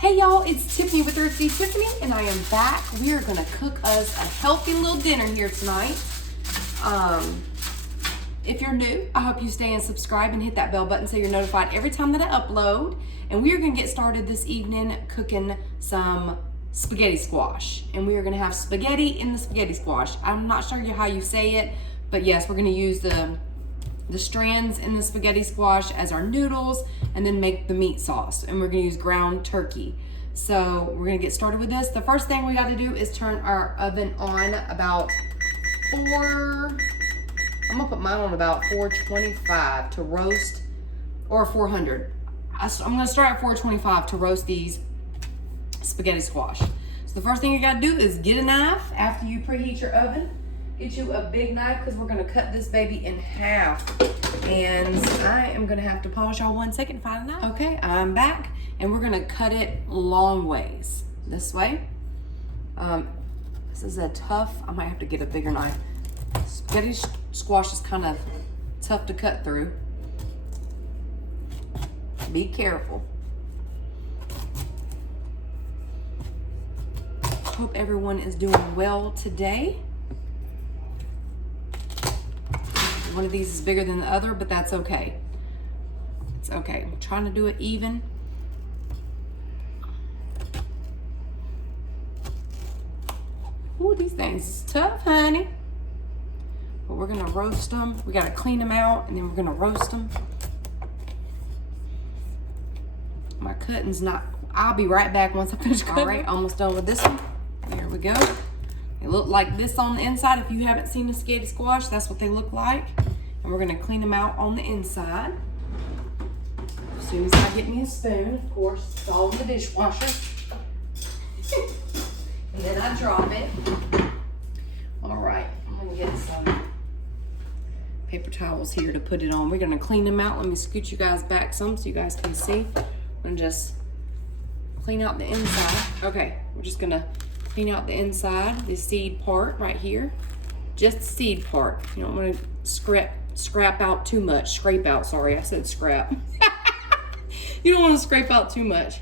Hey y'all, it's Tiffany with Earthy Tiffany, and I am back. We are gonna cook us a healthy little dinner here tonight. If you're new, I hope you stay and subscribe and hit that bell button so you're notified every time that I upload. And we are gonna get started this evening cooking some spaghetti squash. And we are gonna have spaghetti in the spaghetti squash. I'm not sure how you say it, but yes, we're gonna use the strands in the spaghetti squash as our noodles and then make the meat sauce. And we're gonna use ground turkey. So we're gonna get started with this. The first thing we gotta do is turn our oven on about I'm gonna put mine on about 425 to roast, or 400. I'm gonna start at 425 to roast these spaghetti squash. So the first thing you gotta do is get a knife after you preheat your oven. Get you a big knife because we're gonna cut this baby in half. And I am gonna have to pause y'all 1 second to find a knife. Okay, I'm back and we're gonna cut it long ways. This way. This is a tough, I might have to get a bigger knife. Spaghetti squash is kind of tough to cut through. Be careful. Hope everyone is doing well today. One of these is bigger than the other, but that's okay. It's okay. I'm trying to do it even. Ooh, these things is tough, honey. But we're gonna roast them. We gotta clean them out and then we're gonna roast them. My cutting's not, I'll be right back once I finish cutting. All right, almost done with this one. There we go. They look like this on the inside. If you haven't seen the spaghetti squash, that's what they look like. And we're gonna clean them out on the inside. As soon as I get me a spoon, of course, it's all in the dishwasher. And then I drop it. All right, I'm gonna get some paper towels here to put it on. We're gonna clean them out. Let me scoot you guys back some so you guys can see. I'm gonna just clean out the inside. Okay, we're just gonna clean out the inside, the seed part right here. Just the seed part. You don't want to scrape out too much. Scrape out, sorry, I said scrap. You don't want to scrape out too much.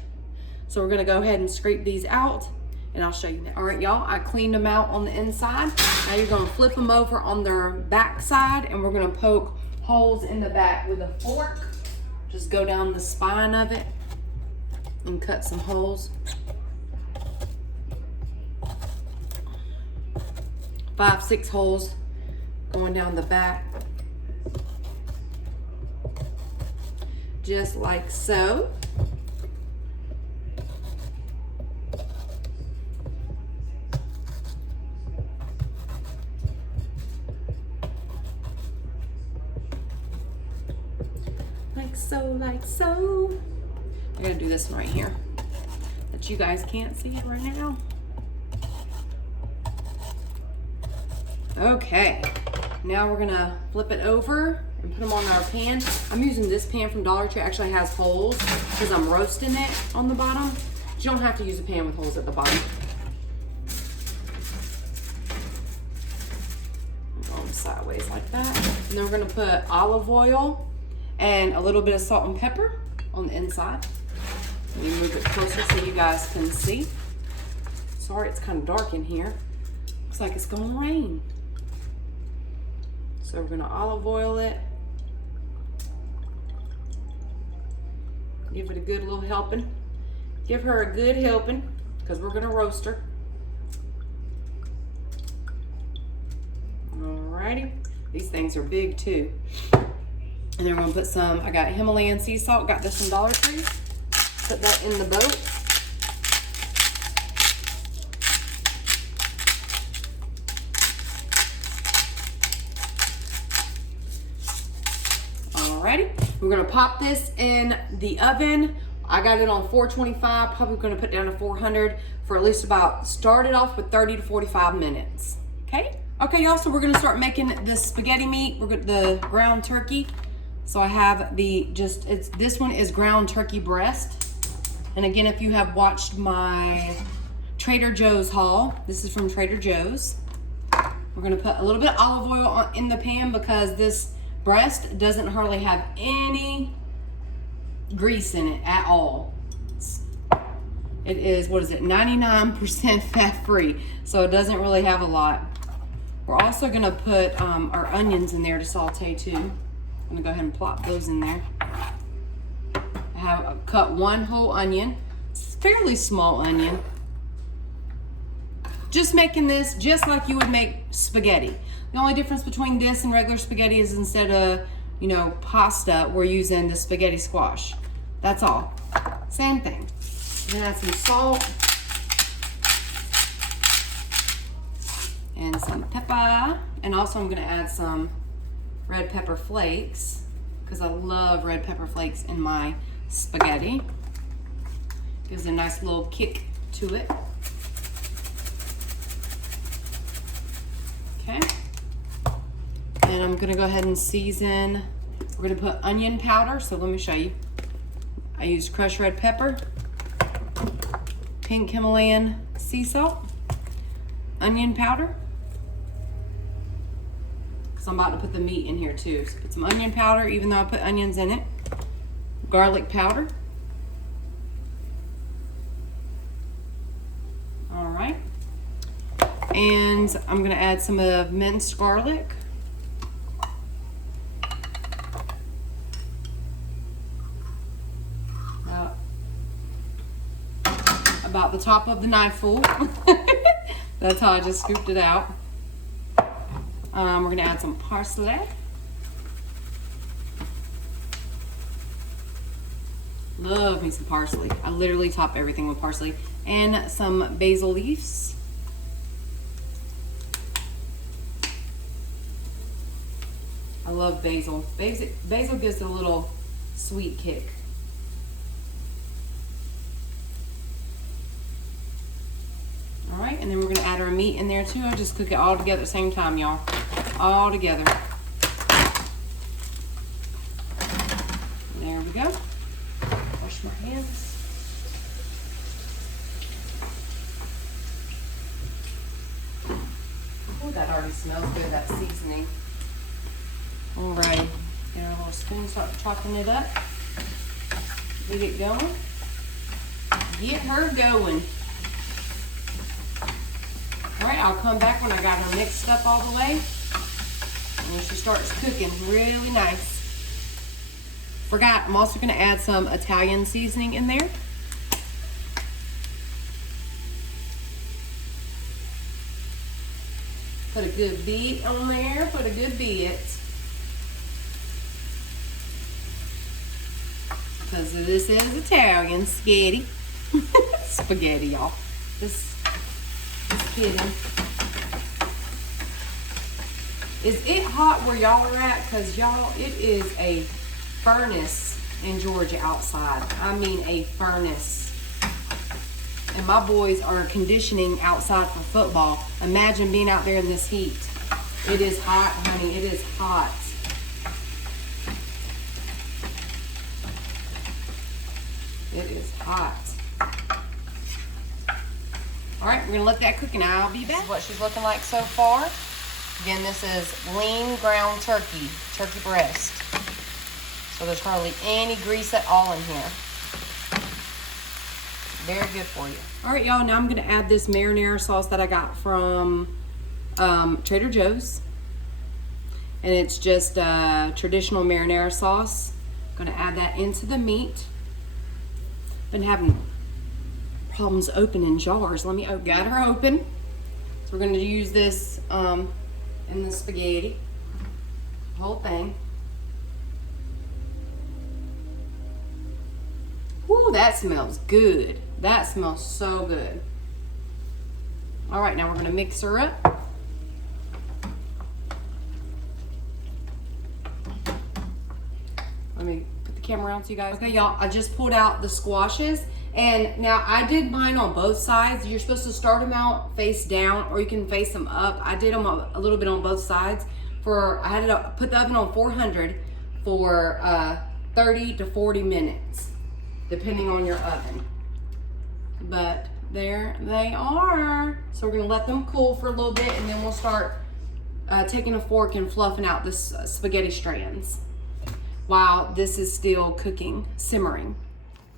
So we're gonna go ahead and scrape these out and I'll show you that. All right, y'all, I cleaned them out on the inside. Now you're gonna flip them over on their back side and we're gonna poke holes in the back with a fork. Just go down the spine of it and cut some holes. 5, 6 holes going down the back. Just like so. Like so, like so. I'm gonna do this one right here that you guys can't see it right now. Okay, now we're gonna flip it over and put them on our pan. I'm using this pan from Dollar Tree. It actually has holes because I'm roasting it on the bottom. You don't have to use a pan with holes at the bottom. Going sideways like that. And then we're gonna put olive oil and a little bit of salt and pepper on the inside. Let me move it closer so you guys can see. Sorry, it's kind of dark in here. Looks like it's gonna rain. So we're gonna olive oil it. Give it a good little helping. Give her a good helping because we're gonna roast her. Alrighty. These things are big too. And then we're gonna put some, I got Himalayan sea salt, got this from Dollar Tree. Put that in the boat. Alrighty, we're gonna pop this in the oven. I got it on 425, probably gonna put down to 400 for at least about, started off with 30 to 45 minutes, okay? Okay, y'all, so we're gonna start making the spaghetti meat, the ground turkey. So I have this one is ground turkey breast. And again, if you have watched my Trader Joe's haul, this is from Trader Joe's. We're gonna put a little bit of olive oil in the pan because this breast doesn't hardly have any grease in it at all. It is, what is it, 99% fat free, so it doesn't really have a lot. We're also gonna put our onions in there to saute too. I'm gonna go ahead and plop those in there. I have cut one whole onion. It's a fairly small onion. Just making this just like you would make spaghetti. The only difference between this and regular spaghetti is instead of, you know, pasta, we're using the spaghetti squash. That's all. Same thing. Then add some salt and some pepper. And also I'm gonna add some red pepper flakes because I love red pepper flakes in my spaghetti. Gives a nice little kick to it. Okay. And I'm gonna go ahead and season. We're gonna put onion powder, so let me show you. I used crushed red pepper, pink Himalayan sea salt, onion powder, because I'm about to put the meat in here too. So put some onion powder, even though I put onions in it. Garlic powder. All right. And I'm gonna add some of minced garlic. About the top of the knife full. That's how I just scooped it out. We're gonna add some parsley. Love me some parsley. I literally top everything with parsley. And some basil leaves. I love basil. Basil gives it a little sweet kick. All right, and then we're gonna add our meat in there too. I'll just cook it all together at the same time, y'all. All together. There we go. Wash my hands. Oh, that already smells good, that seasoning. All right, get our little spoon, start chopping it up. Get it going. Get her going. All right, I'll come back when I got her mixed up all the way. And when she starts cooking really nice. Forgot, I'm also gonna add some Italian seasoning in there. Put a good bit on there, put a good bit. Because this is Italian spaghetti. Spaghetti, y'all. Just kidding. Is it hot where y'all are at? Because y'all, it is a furnace in Georgia outside. I mean a furnace. And my boys are conditioning outside for football. Imagine being out there in this heat. It is hot, honey. It is hot. It is hot. All right, we're gonna let that cook and I'll be back. This is what she's looking like so far. Again, this is lean ground turkey breast. So there's hardly any grease at all in here. Very good for you. All right, y'all, now I'm gonna add this marinara sauce that I got from Trader Joe's. And it's just traditional marinara sauce. I'm gonna add that into the meat. Been having problems opening jars. Let me got her open. So we're going to use this in the spaghetti, the whole thing. Woo, that smells good. That smells so good. All right, now we're going to mix her up. Let me put the camera on so you guys. Okay, y'all, I just pulled out the squashes. And now I did mine on both sides. You're supposed to start them out face down, or you can face them up. I did them a little bit on both sides. I had to put the oven on 400 for 30 to 40 minutes, depending on your oven. But there they are. So we're gonna let them cool for a little bit, and then we'll start taking a fork and fluffing out this spaghetti strands while this is still cooking, simmering.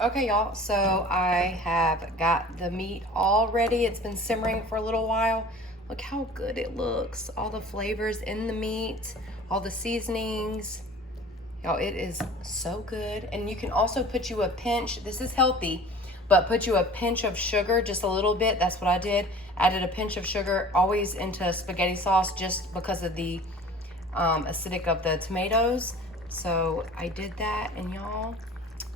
Okay, y'all, so I have got the meat all ready. It's been simmering for a little while. Look how good it looks. All the flavors in the meat, all the seasonings. Y'all, it is so good. And you can also put you a pinch, this is healthy, but put you a pinch of sugar, just a little bit. That's what I did. Added a pinch of sugar always into spaghetti sauce just because of the acidic of the tomatoes. So I did that, and y'all,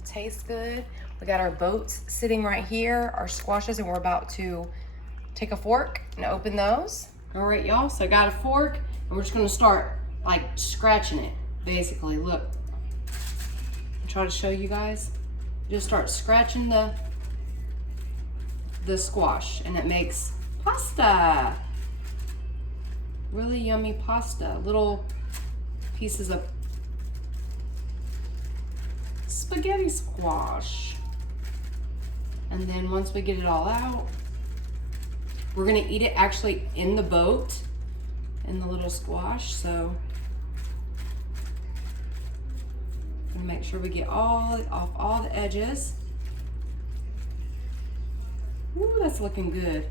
tastes good. We got our boats sitting right here, our squashes, and we're about to take a fork and open those. All right, y'all, so I got a fork, and we're just gonna start like scratching it, basically. Look, I'll try to show you guys. Just start scratching the squash, and it makes pasta. Really yummy pasta. Little pieces of spaghetti squash. And then once we get it all out, we're gonna eat it actually in the boat, in the little squash. So I'm gonna make sure we get off all the edges. Ooh, that's looking good.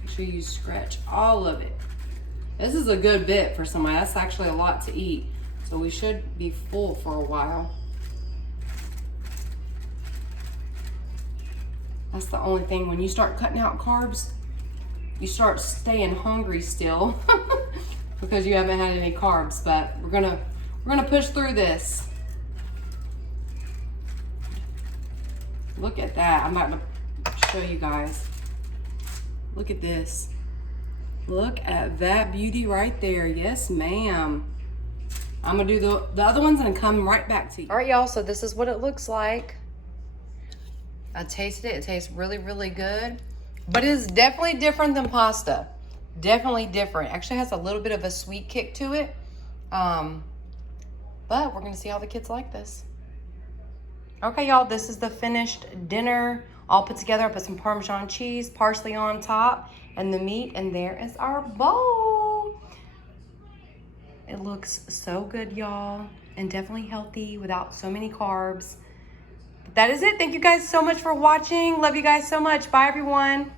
Make sure you scratch all of it. This is a good bit for somebody. That's actually a lot to eat. So we should be full for a while. That's the only thing. When you start cutting out carbs, you start staying hungry still because you haven't had any carbs. But we're gonna push through this. Look at that. I'm about to show you guys. Look at this. Look at that beauty right there. Yes, ma'am. I'm gonna do the other ones and come right back to you. All right, y'all, so this is what it looks like. I tasted it. It tastes really, really good. But it is definitely different than pasta. Definitely different. Actually has a little bit of a sweet kick to it. But we're gonna see how the kids like this. Okay, y'all, this is the finished dinner all put together. I put some Parmesan cheese, parsley on top, and the meat, and there is our bowl. It looks so good, y'all, and definitely healthy without so many carbs. But that is it. Thank you guys so much for watching. Love you guys so much. Bye, everyone.